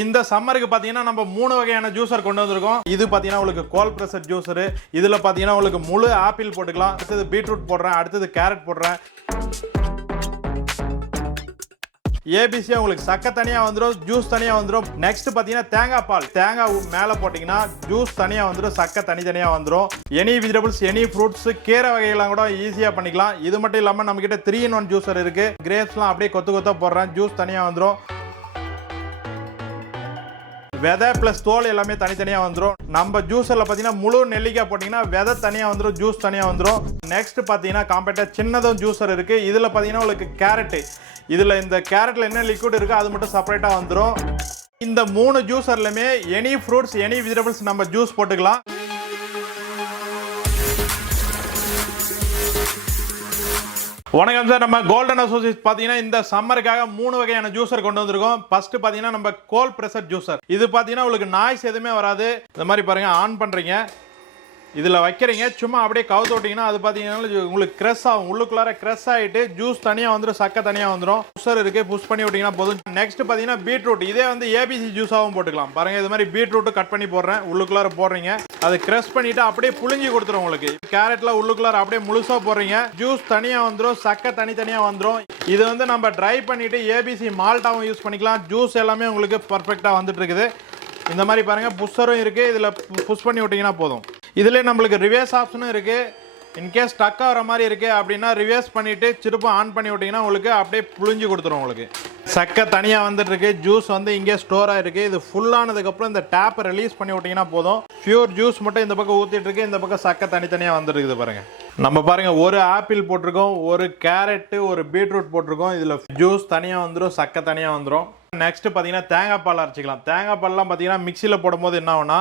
இந்த சம்மருக்கு பார்த்தீங்கன்னா நம்ம 3 வகையான ஜூஸர் கொண்டு வந்திருக்கோம். இது பார்த்தீங்கன்னா உங்களுக்கு கோல்ட் ப்ரெஷர் ஜூஸர். இதில் பார்த்தீங்கன்னா உங்களுக்கு முழு ஆப்பிள் போட்டுக்கலாம். அடுத்தது பீட்ரூட் போடுறேன், அடுத்தது கேரட் போடுறேன். ஏபிசி உங்களுக்கு சக்கை தனியாக வந்துடும், ஜூஸ் தனியாக வந்துடும். நெக்ஸ்ட் பார்த்தீங்கன்னா தேங்காய் பால். தேங்காய் மேலே போட்டிங்கன்னா ஜூஸ் தனியாக வந்துடும், சக்கை தனித்தனியாக வந்துடும். எனி வெஜிடபிள்ஸ், எனி ஃப்ரூட்ஸ், கீரை வகையெல்லாம் கூட ஈஸியாக பண்ணிக்கலாம். இது மட்டும் இல்லாமல் நம்மக்கிட்ட 3-in-1 ஜூஸர் இருக்குது. கிரேப்ஸ்லாம் அப்படியே கொத்து கொத்தாக போடுறேன், ஜூஸ் தனியாக வந்துடும். விதை ப்ளஸ் தோல் எல்லாமே தனித்தனியாக வந்துடும். நம்ம ஜூஸரில் பார்த்தீங்கன்னா முழு நெல்லிக்காய் போட்டிங்கன்னா விதை தனியாக வந்துடும், ஜூஸ் தனியாக வந்துடும். நெக்ஸ்ட் பார்த்தீங்கன்னா காம்பேக்டாக சின்னதும் ஜூஸர் இருக்குது. இதில் பார்த்தீங்கன்னா உங்களுக்கு கேரட்டு. இதில் இந்த கேரட்டில் என்ன லிக்விட் இருக்கோ அது மட்டும் செப்பரேட்டாக வந்துடும். இந்த 3 ஜூஸர்லையுமே எனி ஃப்ரூட்ஸ், எனி வெஜிடபிள்ஸ் நம்ம ஜூஸ் போட்டுக்கலாம். வணக்கம் சார். நம்ம கோல்டன் அசோசியேட்ஸ் பார்த்தீங்கன்னா இந்த சம்மருக்காக 3 வகையான ஜூஸர் கொண்டு வந்திருக்கோம். ஃபர்ஸ்ட் பார்த்தீங்கன்னா நம்ம கோல்ட் ப்ரெஷர் ஜூஸர். இது பார்த்தீங்கன்னா உங்களுக்கு நாய்ஸ் எதுவுமே வராது. இந்த மாதிரி பாருங்க, ஆன் பண்ணுறீங்க, இதில் வைக்கிறீங்க, சும்மா அப்படியே கவுத்து விட்டிங்கன்னா அது பார்த்தீங்கன்னா உங்களுக்கு க்ரெஸ் ஆகும். உள்ளுக்குள்ளார க்ரெஸ் ஆகிட்டு ஜூஸ் தனியாக வந்துடும், சக்கை தனியாக வந்துடும். ஜூஸர் இருக்குது, புஷ் பண்ணி விட்டிங்கன்னா போதும். நெக்ஸ்ட் பார்த்தீங்கன்னா பீட்ரூட். இதே வந்து ஏபிசி ஜூஸாகவும் போட்டுக்கலாம். பாருங்கள், இது மாதிரி பீட்ரூட்டு கட் பண்ணி போடுறேன், உள்ளுக்குள்ளார போடுறீங்க, அது க்ரெஸ் பண்ணிவிட்டு அப்படியே புளிஞ்சி கொடுத்துரும் உங்களுக்கு. கேரட்டில் உள்ளுக்குள்ளார அப்படியே முழுசாக போடுறீங்க, ஜூஸ் தனியாக வந்துடும், சக்கை தனித்தனியாக வந்துடும். இது வந்து நம்ம ட்ரை பண்ணிவிட்டு ஏபிசி மால்ட்டாகவும் யூஸ் பண்ணிக்கலாம். ஜூஸ் எல்லாமே உங்களுக்கு பர்ஃபெக்டாக வந்துட்டு இருக்குது. இந்த மாதிரி பாருங்கள், புஷ்ஷரும் இருக்குது, இதில் புஷ் பண்ணி விட்டிங்கன்னா போதும். இதிலே நம்மளுக்கு ரிவர்ஸ் ஆப்ஷனும் இருக்குது. இன்கேஸ் ஸ்டக் ஆகிற மாதிரி இருக்குது அப்படின்னா ரிவர்ஸ் பண்ணிவிட்டு திரும்ப ஆன் பண்ணி விட்டிங்கன்னா உங்களுக்கு அப்படியே புளிஞ்சு கொடுத்துரும். உங்களுக்கு சக்கை தனியாக வந்துட்டுருக்கு, ஜூஸ் வந்து இங்கே ஸ்டோர் ஆகிருக்கு. இது ஃபுல்லானதுக்கப்புறம் இந்த டேப்பை ரிலீஸ் பண்ணி விட்டிங்கன்னா போதும். பியூர் ஜூஸ் மட்டும் இந்த பக்கம் ஊற்றிட்டுருக்கு, இந்த பக்கம் சக்கை தனித்தனியாக வந்துருக்குது. பாருங்கள், நம்ம பாருங்கள், ஒரு ஆப்பிள் போட்டிருக்கோம், ஒரு கேரட்டு, ஒரு பீட்ரூட் போட்டிருக்கோம். இதில் ஜூஸ் தனியாக வந்துடும், சக்கை தனியாக வந்துடும். நெக்ஸ்ட் பார்த்தீங்கன்னா தேங்காய் பால் அரைச்சிக்கலாம். தேங்காய் பால்லாம் பார்த்தீங்கன்னா மிக்சியில் போடும்போது என்ன ஆகுனா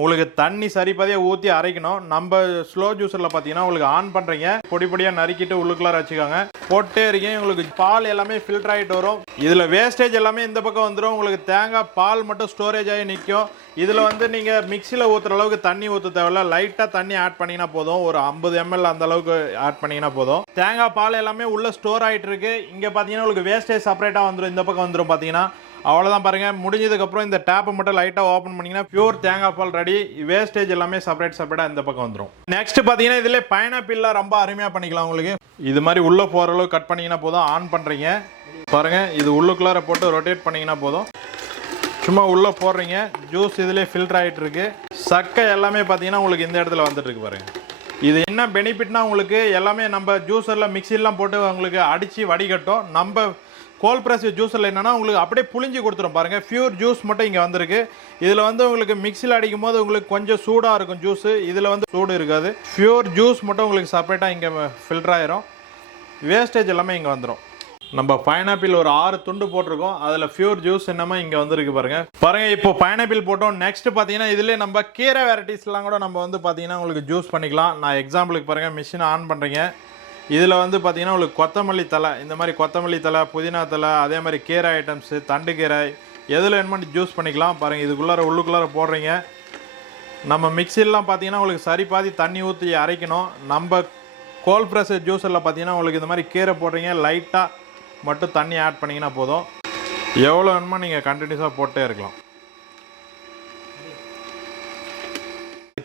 உங்களுக்கு தண்ணி சரிப்பதியாக ஊற்றி அரைக்கணும். நம்ம ஸ்லோ ஜூஸரில் பார்த்தீங்கன்னா உங்களுக்கு ஆன் பண்ணுறீங்க, பொடி பொடியாக நறுக்கிட்டு உள்ளுக்குள்ளார வச்சுக்கோங்க, போட்டே இருக்கீங்க, உங்களுக்கு பால் எல்லாமே ஃபில்டர் ஆகிட்டு வரும். இதில் வேஸ்டேஜ் எல்லாமே இந்த பக்கம் வந்துடும். உங்களுக்கு தேங்காய் பால் மட்டும் ஸ்டோரேஜ் ஆகி நிற்கும். இதில் வந்து நீங்கள் மிக்சியில் ஊற்றுற அளவுக்கு தண்ணி ஊற்ற தேவையில்ல, லைட்டாக தண்ணி ஆட் பண்ணிங்கன்னா போதும். ஒரு 50 ml அந்த அளவுக்கு ஆட் பண்ணிங்கன்னா போதும். தேங்காய் பால் எல்லாமே உள்ளே ஸ்டோர் ஆகிட்டு இருக்கு. இங்கே பார்த்தீங்கன்னா உங்களுக்கு வேஸ்டேஜ் செப்பரேட்டாக வந்துடும், இந்த பக்கம் வந்துடும். பார்த்தீங்கன்னா அவ்வளோதான். பாருங்கள், முடிஞ்சதுக்கப்புறம் இந்த டேப்பை மட்டும் லைட்டாக ஓப்பன் பண்ணிங்கன்னா பியூர் தேங்காய் பால் ரெடி. வேஸ்டேஜ் எல்லாமே செப்பரேட்டாக இந்த பக்கம் வந்துடும். நெக்ஸ்ட் பார்த்தீங்கன்னா இதில் பைனாப்பிள்லாம் ரொம்ப அருமையாக பண்ணிக்கலாம். உங்களுக்கு இது மாதிரி உள்ளே போகிற அளவுக்கு கட் பண்ணிங்கன்னா போதும். ஆன் பண்ணுறீங்க, பாருங்கள், இது உள்ளுக்குள்ளார போட்டு ரொட்டேட் பண்ணிங்கன்னா போதும். சும்மா உள்ளே போடுறீங்க, ஜூஸ் இதிலே ஃபில்டர் ஆகிட்டு இருக்கு. சக்கை எல்லாமே பார்த்தீங்கன்னா உங்களுக்கு இந்த இடத்துல வந்துட்டு இருக்கு. பாருங்கள், இது என்ன பெனிஃபிட்னா உங்களுக்கு எல்லாமே நம்ம ஜூஸரில் மிக்சிலாம் போட்டு உங்களுக்கு அடித்து வடிகட்டும். நம்ம கோல்ட் ப்ரெஷர் ஜூஸரில் என்னென்னா உங்களுக்கு அப்படியே புளிஞ்சு கொடுத்துரும். பாருங்கள், பியூர் ஜூஸ் மட்டும் இங்கே வந்திருக்கு. இதில் வந்து உங்களுக்கு மிக்சியில் அடிக்கும் போது உங்களுக்கு கொஞ்சம் சூடாக இருக்கும் ஜூஸு, இதில் வந்து சூடு இருக்காது. பியூர் ஜூஸ் மட்டும் உங்களுக்கு செப்பரேட்டாக இங்கே ஃபில்டர் ஆயிரும். வேஸ்டேஜ் எல்லாமே இங்கே வந்துடும். நம்ம பைனாப்பிள் ஒரு 6 துண்டு போட்டிருக்கோம், அதில் பியூர் ஜூஸ் என்னமா இங்கே வந்துருக்கு. பாருங்கள், இப்போ பைனாப்பிள் போட்டோம். நெக்ஸ்ட் பார்த்தீங்கன்னா இதிலே நம்ம கீரை வெரைட்டிஸ்லாம் கூட நம்ம வந்து பார்த்தீங்கன்னா உங்களுக்கு ஜூஸ் பண்ணிக்கலாம். நான் எக்ஸாம்பிளுக்கு பாருங்கள், மிஷினை ஆன் பண்ணுறீங்க, இதில் வந்து பார்த்தீங்கன்னா உங்களுக்கு கொத்தமல்லி தலை, இந்த மாதிரி கொத்தமல்லி தலை, புதினா தலை, அதே மாதிரி கீரை ஐட்டம்ஸு, தண்டு கீரை, எதில் வேணுமோ ஜூஸ் பண்ணிக்கலாம். பாருங்கள், இதுக்குள்ளார உள்ளுக்குள்ளார போடுறீங்க. நம்ம மிக்சிலாம் பார்த்தீங்கன்னா உங்களுக்கு சரி பாதி தண்ணி ஊற்றி அரைக்கணும். நம்ம கோல்ட் ப்ரெஷர் ஜூஸரில் பார்த்தீங்கன்னா உங்களுக்கு இந்த மாதிரி கீரை போடுறீங்க, லைட்டாக மட்டும் தண்ணி ஆட் பண்ணிங்கன்னா போதும். எவ்வளோ வேணுமோ நீங்கள் கண்டினியூஸாக போட்டே இருக்கலாம்.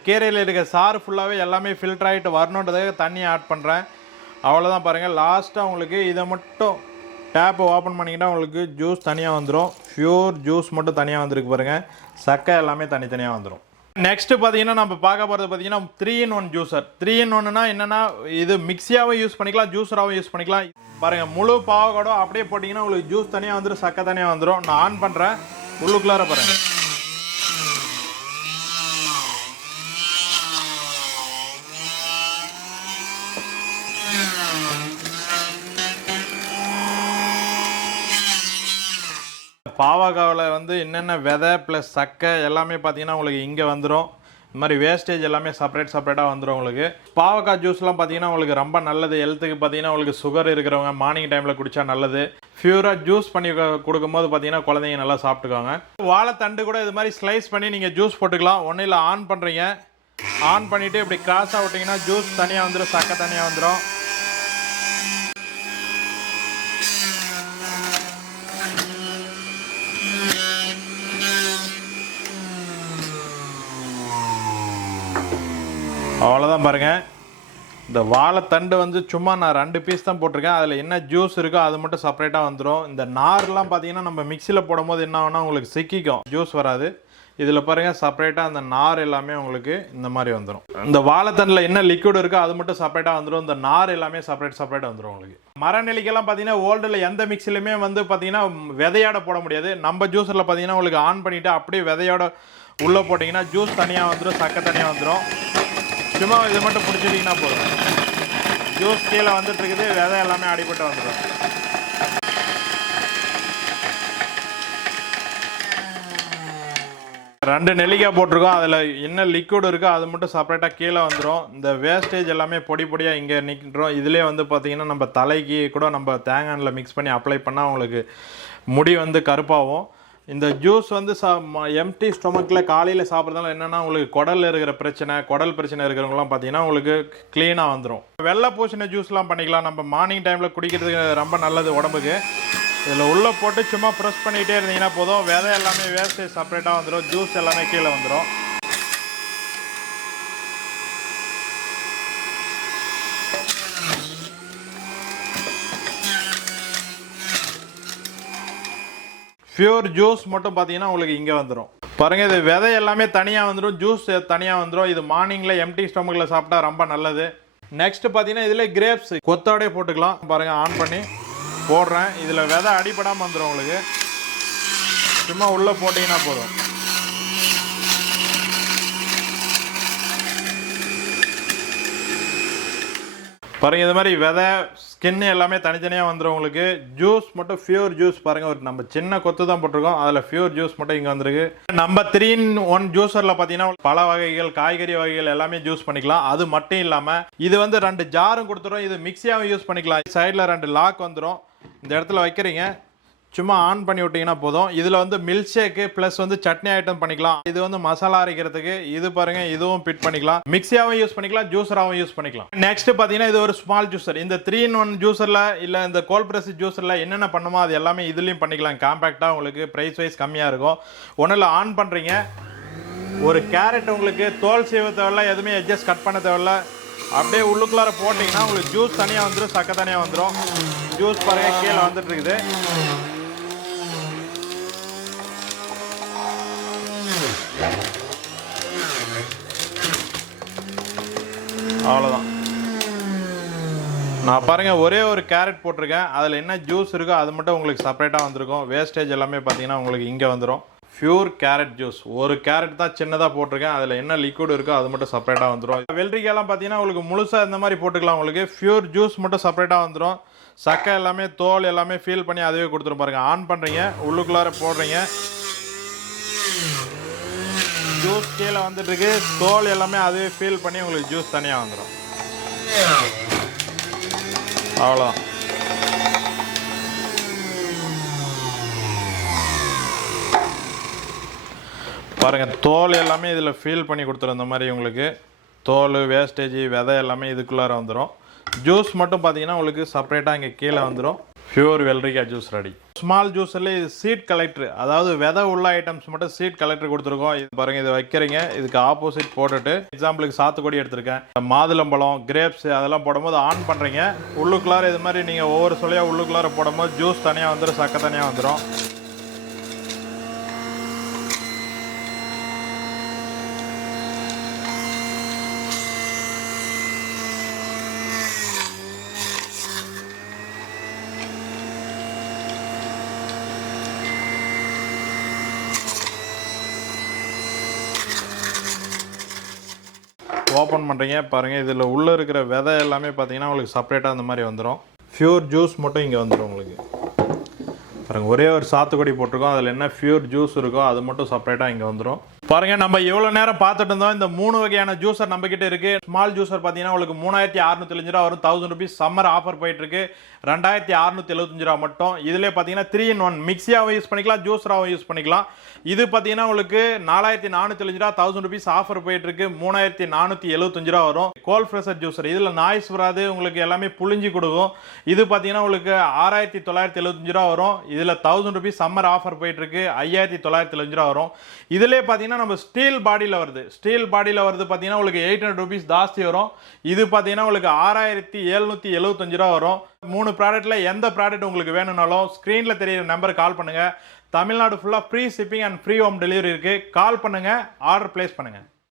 கீரையில் இருக்க சாறு ஃபுல்லாகவே எல்லாமே ஃபில்டர் ஆகிட்டு வரணுன்றதுக்காக தண்ணி ஆட் பண்ணுறேன். அவ்வளோதான். பாருங்கள், லாஸ்ட்டாக உங்களுக்கு இதை மட்டும் டேப்பை ஓப்பன் பண்ணிக்கிட்டால் உங்களுக்கு ஜூஸ் தனியாக வந்துடும். பியூர் ஜூஸ் மட்டும் தனியாக வந்துருக்கு. பாருங்கள், சக்கை எல்லாமே தனித்தனியாக வந்துடும். நெக்ஸ்ட்டு பார்த்தீங்கன்னா நம்ம பார்க்க போகிறது பார்த்தீங்கன்னா 3-in-1 ஜூஸர். 3-in-1னா என்னென்னா இது மிக்சியாகவும் யூஸ் பண்ணிக்கலாம், ஜூஸராகவும் யூஸ் பண்ணிக்கலாம். பாருங்கள், முழு பாவக்காடும் அப்படியே போட்டிங்கன்னா உங்களுக்கு ஜூஸ் தனியாக வந்துடும், சக்கை தனியாக வந்துடும். நான் ஆன் பண்ணுறேன், உள்ளுக்குள்ளார பாருங்கள், பாவக்காவில் வந்து என்னென்ன விதை ப்ளஸ் சக்கை எல்லாமே பார்த்தீங்கன்னா உங்களுக்கு இங்கே வந்துடும். இந்த மாதிரி வேஸ்டேஜ் எல்லாமே செப்பரேட்டாக வந்துடும். உங்களுக்கு பாவக்காய் ஜூஸ்லாம் பார்த்தீங்கன்னா உங்களுக்கு ரொம்ப நல்லது. ஹெல்த்துக்கு பார்த்தீங்கன்னா உங்களுக்கு சுகர் இருக்கிறவங்க மார்னிங் டைமில் குடித்தா நல்லது. பியூராக ஜூஸ் பண்ணி கொடுக்கும்போது பார்த்தீங்கன்னா குழந்தைங்க நல்லா சாப்பிட்டுக்குவாங்க. வாழைத்தண்டு கூட இது மாதிரி ஸ்லைஸ் பண்ணி நீங்கள் ஜூஸ் போட்டுக்கலாம். ஒன்றும் இல்லை, ஆன் பண்ணுறீங்க, ஆன் பண்ணிவிட்டு இப்படி கிராஸாக விட்டிங்கன்னா ஜூஸ் தனியாக வந்துடும், சக்கை தனியாக வந்துடும். அவ்வளோதான் பாருங்கள். இந்த வாழைத்தண்டு வந்து சும்மா நான் 2 பீஸ் தான் போட்டிருக்கேன். அதில் என்ன ஜூஸ் இருக்கோ அது மட்டும் செப்பரேட்டாக வந்துடும். இந்த நார்லாம் பார்த்தீங்கன்னா நம்ம மிக்சியில் போடும்போது என்ன ஆகுனா உங்களுக்கு சிக்கிக்கும், ஜூஸ் வராது. இதில் பாருங்கள் செப்பரேட்டாக அந்த நார் எல்லாமே உங்களுக்கு இந்த மாதிரி வந்துடும். இந்த வாழைத்தண்டில் என்ன லிக்விட் இருக்கோ அது மட்டும் செப்பரேட்டாக வந்துடும். இந்த நார் எல்லாமே செப்பரேட்டாக வந்துடும் உங்களுக்கு. மரநெல்லிக்கெல்லாம் பார்த்தீங்கன்னா ஓல்டில் எந்த மிக்சிலுமே வந்து பார்த்தீங்கன்னா விதையோட போட முடியாது. நம்ம ஜூஸரில் பார்த்தீங்கன்னா உங்களுக்கு ஆன் பண்ணிவிட்டு அப்படியே விதையோட உள்ளே போட்டிங்கன்னா ஜூஸ் தனியாக வந்துடும், சக்கை தனியாக வந்துடும். சும்மா இது மட்டும் பிடிச்சிட்டிங்கன்னா போதும், ஜூஸ் கீழே வந்துட்டு இருக்குது, விதை எல்லாமே அடிபட்டு வந்துடும். ரெண்டு நெல்லிக்காய் போட்டிருக்கோம். அதில் என்ன லிக்விட் இருக்கோ அது மட்டும் செப்பரேட்டாக கீழே வந்துடும். இந்த வேஸ்டேஜ் எல்லாமே பொடி பொடியாக இங்கே நிற்கிறோம். இதிலே வந்து பார்த்திங்கன்னா நம்ம தலைக்கு கூட நம்ம தேங்காய் எண்ணெயில் மிக்ஸ் பண்ணி அப்ளை பண்ணால் உங்களுக்கு முடி வந்து கருப்பாகும். இந்த ஜூஸ் வந்து எம்டி ஸ்டொமக்கில் காலையில் சாப்பிட்றதால என்னென்னா உங்களுக்கு குடலில் இருக்கிற குடல் பிரச்சனை இருக்கிறவங்களாம் பார்த்தீங்கன்னா உங்களுக்கு க்ளீனாக வந்துடும். வெள்ளை பூசின ஜூஸ்லாம் பண்ணிக்கலாம். நம்ம மார்னிங் டைமில் குடிக்கிறதுக்கு ரொம்ப நல்லது உடம்புக்கு. இதில் உள்ளே போட்டு சும்மா ப்ரெஸ் பண்ணிகிட்டே இருந்தீங்கன்னா போதும், விதை எல்லாமே வேஸ்டேஜ் செப்பரேட்டாக வந்துடும், ஜூஸ் எல்லாமே கீழே வந்துடும். பியூர் ஜூஸ் மட்டும் பார்த்தீங்கன்னா உங்களுக்கு இங்கே வந்துடும் பாருங்கள். இது விதை எல்லாமே தனியாக வந்துடும், ஜூஸ் தனியாக வந்துடும். இது மார்னிங்கில் எம்டி ஸ்டொமக்கில் சாப்பிட்டா ரொம்ப நல்லது. நெக்ஸ்ட் பார்த்தீங்கன்னா இதில் கிரேப்ஸ் கொத்தோடே போட்டுக்கலாம் பாருங்கள். ஆன் பண்ணி போடுறேன். இதில் விதை அடிப்படாமல் வந்துடும் உங்களுக்கு. சும்மா உள்ளே போட்டிங்கன்னா போதும். பாருங்கள் இது மாதிரி விதை ஸ்கின் எல்லாமே தனித்தனியாக வந்துடும் உங்களுக்கு. ஜூஸ் மட்டும் பியூர் ஜூஸ் பாருங்கள். ஒரு நம்ம சின்ன கொத்து தான் போட்டிருக்கோம், அதில் பியூர் ஜூஸ் மட்டும் இங்கே வந்துருக்கு. நம்ம 3-in-1 ஜூஸரில் பார்த்தீங்கன்னா பல வகைகள், காய்கறி வகைகள் எல்லாமே ஜூஸ் பண்ணிக்கலாம். அது மட்டும் இல்லாமல் இது வந்து 2 ஜாரும் கொடுத்துரும். இது மிக்சியாகவும் யூஸ் பண்ணிக்கலாம். சைடில் 2 லாக் வந்துடும். இந்த இடத்துல வைக்கிறீங்க, சும்மா ஆன் பண்ணி விட்டிங்கன்னா போதும். இதில் வந்து மில்க் ஷேக்கு ப்ளஸ் வந்து சட்னி ஐட்டம் பண்ணிக்கலாம். இது வந்து மசாலா அரைக்கிறதுக்கு இது பாருங்கள், இதுவும் ஃபிட் பண்ணிக்கலாம். மிக்சியாகவும் யூஸ் பண்ணிக்கலாம், ஜூஸராகவும் யூஸ் பண்ணிக்கலாம். நெக்ஸ்ட் பார்த்தீங்கன்னா இது ஒரு ஸ்மால் ஜூஸர். இந்த 3-in-1 ஜூஸரில் இல்லை இந்த கோல்ட் ப்ரெஸ் ஜூஸரில் என்னென்ன பண்ணுமோ அது எல்லாமே இதுலேயும் பண்ணிக்கலாம். காம்பேக்டாக உங்களுக்கு ப்ரைஸ் வைஸ் கம்மியாக இருக்கும். ஒன்றும் இல்லை, ஆன் பண்ணுறீங்க. ஒரு கேரட் உங்களுக்கு தோல் சீவ தேவையில்ல, எதுவுமே எட்ஜஸ்ட் கட் பண்ண தேவையில்ல. அப்படியே உள்ளுக்குள்ளார போட்டிங்கன்னா உங்களுக்கு ஜூஸ் தனியாக வந்துடும், சக்கை தனியாக வந்துடும். ஜூஸ் பாருங்கள் கீழே வந்துட்டு இருக்குது. அவ்வளோதான். நான் பாருங்கள் ஒரே ஒரு கேரட் போட்டிருக்கேன். அதில் என்ன ஜூஸ் இருக்கோ அது மட்டும் உங்களுக்கு செப்பரேட்டாக வந்திருக்கும். வேஸ்டேஜ் எல்லாமே பார்த்தீங்கன்னா உங்களுக்கு இங்கே வந்துடும். Pure carrot juice. ஒரு கேரட் தான் சின்னதாக போட்டிருக்கேன். அதில் என்ன லிக்விட் இருக்கோ அது மட்டும் செப்பரேட்டாக வந்துடும். வெள்ளரிக்காயெல்லாம் பார்த்தீங்கன்னா உங்களுக்கு முழுசாக இந்த மாதிரி போட்டுக்கலாம். உங்களுக்கு பியூர் ஜூஸ் மட்டும் செப்பரேட்டாக வந்துடும். சக்கை எல்லாமே தோல் எல்லாமே ஃபீல் பண்ணி அதுவே கொடுத்துரும் பாருங்கள். ஆன் பண்ணுறீங்க, உள்ளுக்குள்ளார போடுறீங்க, ஜூஸ் கீழே வந்துட்டு இருக்கு. தோல் எல்லாமே அதுவே ஃபீல் பண்ணி உங்களுக்கு ஜூஸ் தனியாக வந்துடும். அவ்வளோதான். பாருங்கள் தோல் எல்லாமே இதில் ஃபீல் பண்ணி கொடுத்துரும். இந்த மாதிரி உங்களுக்கு தோல் வேஸ்டேஜ் விதை எல்லாமே இதுக்குள்ளார வந்துடும். ஜூஸ் மட்டும் பார்த்தீங்கன்னா உங்களுக்கு செப்பரேட்டாக இங்கே கீழே வந்துடும். பியூர் வெள்ளரிக்காய் ஜூஸ் ரெடி. ஸ்மால் ஜூஸில் இது சீட் கலெக்டர், அதாவது விதை உள்ள ஐட்டம்ஸ் மட்டும் சீட் கலெக்டர் கொடுத்துருக்கோம். இது பாருங்கள், இதை வைக்கிறீங்க, இதுக்கு ஆப்போசிட் போட்டுட்டு எக்ஸாம்பிளுக்கு சாத்துக்குடி எடுத்திருக்கேன், மாதுளம்பழம், கிரேப்ஸ் அதெல்லாம் போடும்போது ஆன் பண்ணுறீங்க. உள்ளுக்குள்ளார இது மாதிரி நீங்கள் ஒவ்வொரு சொல்லியாக உள்ளுக்குள்ளார போடும்போது ஜூஸ் தனியாக வந்துடும், சக்கை தனியாக வந்துடும். ஓப்பன் பண்ணுறீங்க பாருங்கள், இதில் உள்ளே இருக்கிற விதை எல்லாமே பார்த்தீங்கன்னா உங்களுக்கு செப்பரேட்டாக அந்த மாதிரி வந்துடும். பியூர் ஜூஸ் மட்டும் இங்கே வந்துடும் உங்களுக்கு. பாருங்கள் ஒரே ஒரு சாத்துக்குடி போட்டிருக்கோம், அதில் என்ன பியூர் ஜூஸ் இருக்கோ அது மட்டும் செப்பரேட்டாக இங்கே வந்துடும். பாருங்கள் நம்ம இவ்வளோ நேரம் பார்த்துட்டு இருந்தோம். இந்த 3 வகையான ஜூஸர் நம்மக்கிட்ட இருக்குது. ஸ்மால் ஜூஸர் பார்த்தீங்கன்னா உங்களுக்கு 3675 ரூபா வரும். 1000 rupees சம்மர் ஆஃபர் போயிட்டுருக்கு. 2675 ரூபா மட்டும். இதில் பார்த்தீங்கன்னா 3-in-1 மிக்சியாகவும் யூஸ் பண்ணிக்கலாம், ஜூஸராகவும் யூஸ் பண்ணிக்கலாம். இது பார்த்தீங்கன்னா உங்களுக்கு 4475 ரூபா, 1000 rupees ஆஃபர் போயிட்டுருக்கு. 3475 ரூபா வரும். கோல்ட் ப்ரெஷர் ஜூஸர், இதில் நாய்ஸ் வராது, உங்களுக்கு எல்லாமே புளிஞ்சு கொடுக்கும். இது பார்த்தீங்கன்னா உங்களுக்கு 6975 ரூபா வரும். இதில் 1000 rupees சம்மர் ஆஃபர் போயிட்டுருக்கு. 5975 ரூபா வரும். இதிலே பார்த்தீங்கன்னா பார்த்தீங்கன்னா நம்ம ஸ்டீல் பாடியில் வருது. ஸ்டீல் பாடியில் வருது பார்த்தீங்கன்னா உங்களுக்கு 800 ருபீஸ் ஜாஸ்தி வரும். இது பார்த்தீங்கன்னா உங்களுக்கு 6775 ரூபா வரும். 3 ப்ராடக்ட்டில் எந்த ப்ராடக்ட் உங்களுக்கு வேணும்னாலும் ஸ்க்ரீனில் தெரியிற நம்பருக்கு கால் பண்ணுங்கள். தமிழ்நாடு ஃபுல்லாக free shipping and free home delivery இருக்குது. கால் பண்ணுங்கள், ஆர்டர் ப்ளேஸ் பண்ணுங்கள்.